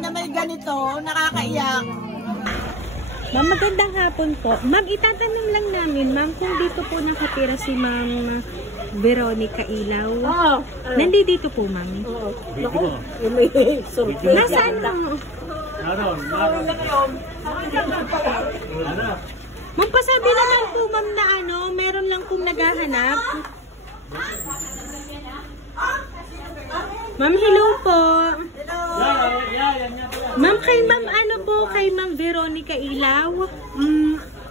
na may ganito, nakakaiyak. Ma'am, magandang hapon po. Ma'am, itatanong lang namin, ma'am, kung dito po nakatira si Ma'am Veronica Ilaw. Oo. Nandito po, ma'am. Oo. Naku, may surprise. Nasaan mo? Ma'am, pasabi naman po, ma'am, na meron lang pong naghahanap. Ma'am, hello po. Ma'am, kay ma'am, kay Ma'am Veronica Ilaw.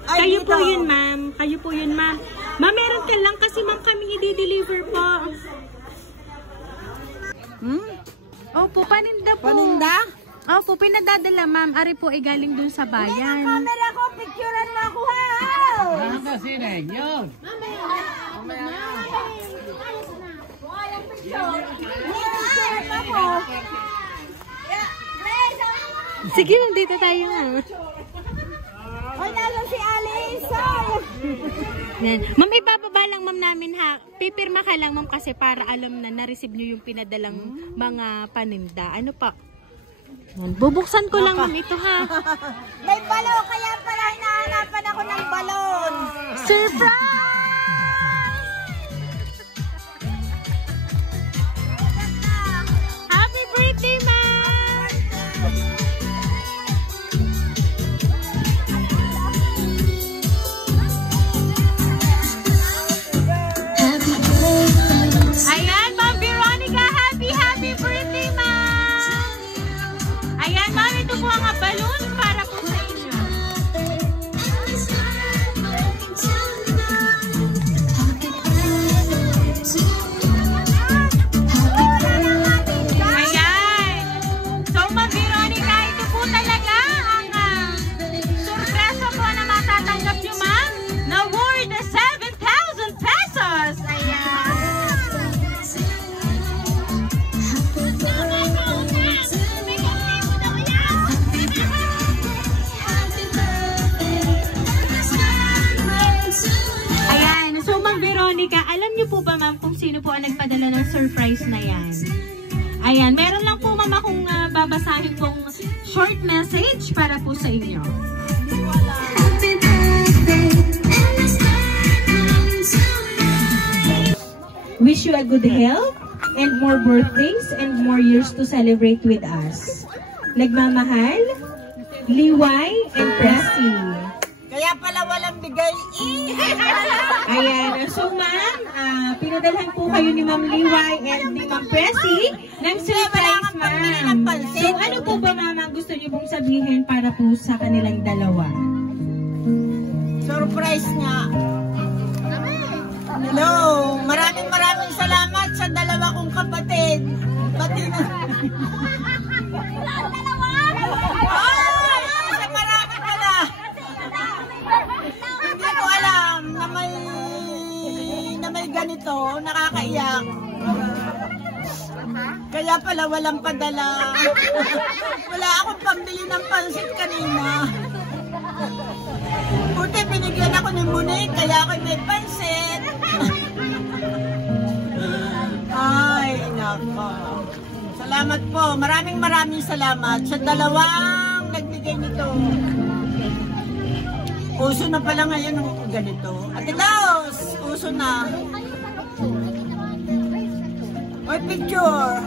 Kayo po yun, ma'am. Kayo po yun, ma'am. Ma'am, meron ka lang kasi ma'am kaming i-deliver po. Opo, paninda po. Paninda? Opo, pinadadala, ma'am. Ari po ay galing dun sa bayan. Camera ko, picturean mo ako, ha? Ano kasi na yun? Sige, nandito tayo nga. Hoy, nalang si Alice. Yan. Ma'am, ibababa lang ma'am namin ha. Pipirma ka lang ma'am kasi para alam na na-receive nyo yung pinadalang mga paninda. Ano pa? Yan. Bubuksan ko lang ma'am ito ha. May balon, kaya pala hinahanapan ako ng balon. Surprise! Happy birthday, ma'am! Ayan, Ma'am Veronica, happy birthday, ma'am! Ayan, ma'am, ito po ang balloon para po sa inyo. Ayan! So, Ma'am Veronica, ito po talaga ang sorpresa po na matatanggap nyo, ma'am, na worth 7,000 pesos! Ayan! Ayan, so Ma'am Veronica, alam niyo po ba ma'am kung sino po ang nagpadala ng surprise na yan? Ayan, meron lang po ma'am akong babasahin kong short message para po sa inyo. Wish you a good health and more birthdays and more years to celebrate with us. Nagmamahal, Liway and Pressy. Kaya pala walang bigay. Ayan. So, ma'am, pinadalhan po kayo ni Ma'am Liway and ni Ma'am Pressy ng surprise, ma'am. So, ano po ba, ma'am, ang gusto niyo pong sabihin para po sa kanilang dalawa? Surprise nga. Hello, maraming salamat sa dalawa kong kapatid. Pati na. Sa marami pala. Hindi ko alam na may ganito, nakakaiyak. Kaya pala walang padala. Wala akong pambili ng pansit kanina. Buti binigyan ako ni Monique, kaya ako may pansit. Ay, nako. Salamat po. Maraming salamat sa dalawang nagbigay nito. Uso na pala ngayon ng ganito. Ate Daos, uso na. Oy, picture.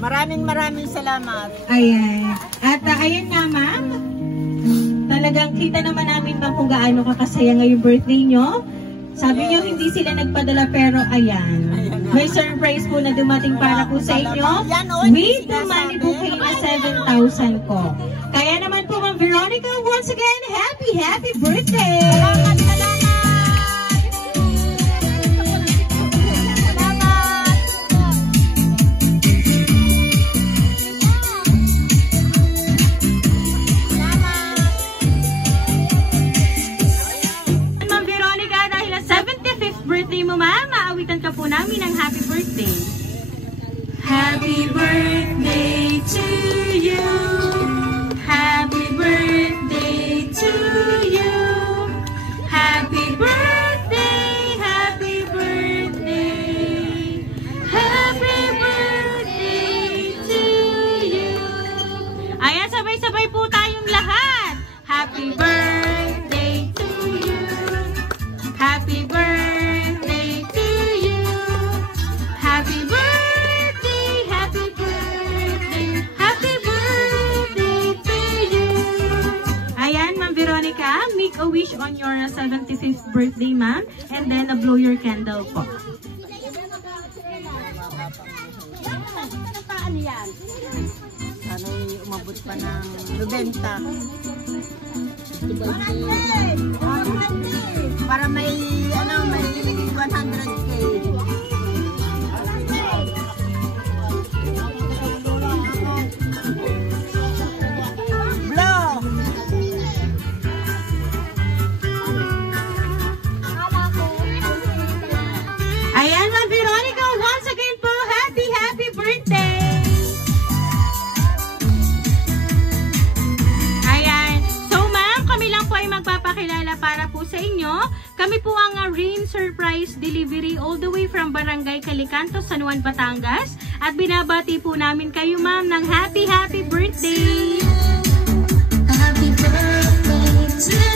Maraming salamat. Ayan. At ayan nga, ma'am. Talagang kita naman namin ma'am kung gaano kakasaya ngayong birthday nyo. Sabi nyo hindi sila nagpadala pero ayan. May surprise po na dumating para po sa inyo. With the money bouquet na 7,000 ko. Kaya naman po Ma'am Veronica, once again, happy birthday! Salamat! Birthday mo, ma'am, maawitan ka po namin ng happy birthday. Happy birthday to you. Happy birthday to you. Happy birthday, happy birthday. Happy birthday wish on your 75th birthday, ma'am. And then, blow your candle po. Ano yan? Sana'y umabot pa ng 90. Para may, may 100K. Ayan, Ma'am Veronica, once again po, happy birthday! Ayan. So, ma'am, kami lang po ay magpapakilala para po sa inyo. Kami po ang Rain Surprise Delivery all the way from Barangay Calicanto, San Juan, Batangas. At binabati po namin kayo, ma'am, ng happy birthday! Happy birthday to